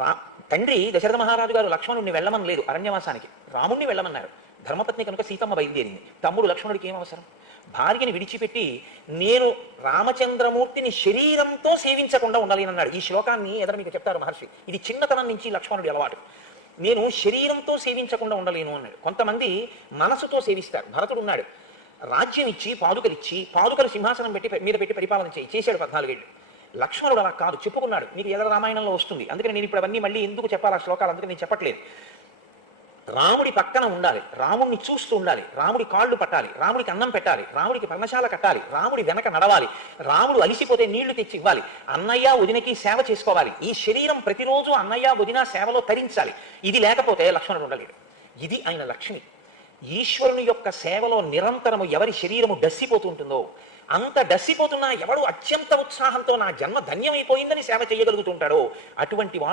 రా తండ్రి దశరథ మహారాజు గారు లక్ష్మణుడిని వెళ్ళమని లేదు అరణ్యవాసానికి, రాముణ్ణి వెళ్ళమన్నారు. ధర్మపత్ని కనుక సీతమ్మ బయలుదేరింది. తమ్ముడు లక్ష్మణుడికి ఏం అవసరం? భార్యని విడిచిపెట్టి నేను రామచంద్రమూర్తిని శరీరంతో సేవించకుండా ఉండాలేనన్నాడు. ఈ శ్లోకాన్ని ఎదురు మీకు చెప్తారు మహర్షి. ఇది చిన్నతనం నుంచి లక్ష్మణుడి అలవాటు. నేను శరీరంతో సేవించకుండా ఉండలేను అన్నాడు. కొంతమంది మనసుతో సేవిస్తారు. భరతుడు ఉన్నాడు, రాజ్యం ఇచ్చి పాదుకలు సింహాసనం మీద పెట్టి పరిపాలన చేశాడు 14 ఏళ్ళు. లక్ష్మణుడు అలా కాదు, చెప్పుకున్నాడు. మీకు ఎదురు రామాయణంలో వస్తుంది. అందుకని నేను ఇప్పుడు అవన్నీ మళ్ళీ ఎందుకు చెప్పాలి ఆ శ్లోకాలు, అందుకని నేను చెప్పట్లేదు. రాముడి పక్కన ఉండాలి, రాముడిని చూస్తూ ఉండాలి, రాముడి కాళ్ళు పట్టాలి, రాముడికి అన్నం పెట్టాలి, రాముడికి పర్ణశాల కట్టాలి, రాముడి వెనక నడవాలి, రాముడు అలిసిపోతే నీళ్లు తెచ్చి ఇవ్వాలి, అన్నయ్య వదినకి సేవ చేసుకోవాలి. ఈ శరీరం ప్రతిరోజు అన్నయ్య వదిన సేవలో తరించాలి. ఇది లేకపోతే లక్ష్మణుడు ఉండలేడు. ఇది ఆయన లక్ష్మి. ఈశ్వరుని యొక్క సేవలో నిరంతరము ఎవరి శరీరము డస్సిపోతుంటుందో, అంత డస్సిపోతున్నా ఎవడు అత్యంత ఉత్సాహంతో నా జన్మ ధన్యమైపోయిందని సేవ చేయగలుగుతుంటాడో అటువంటి వాడు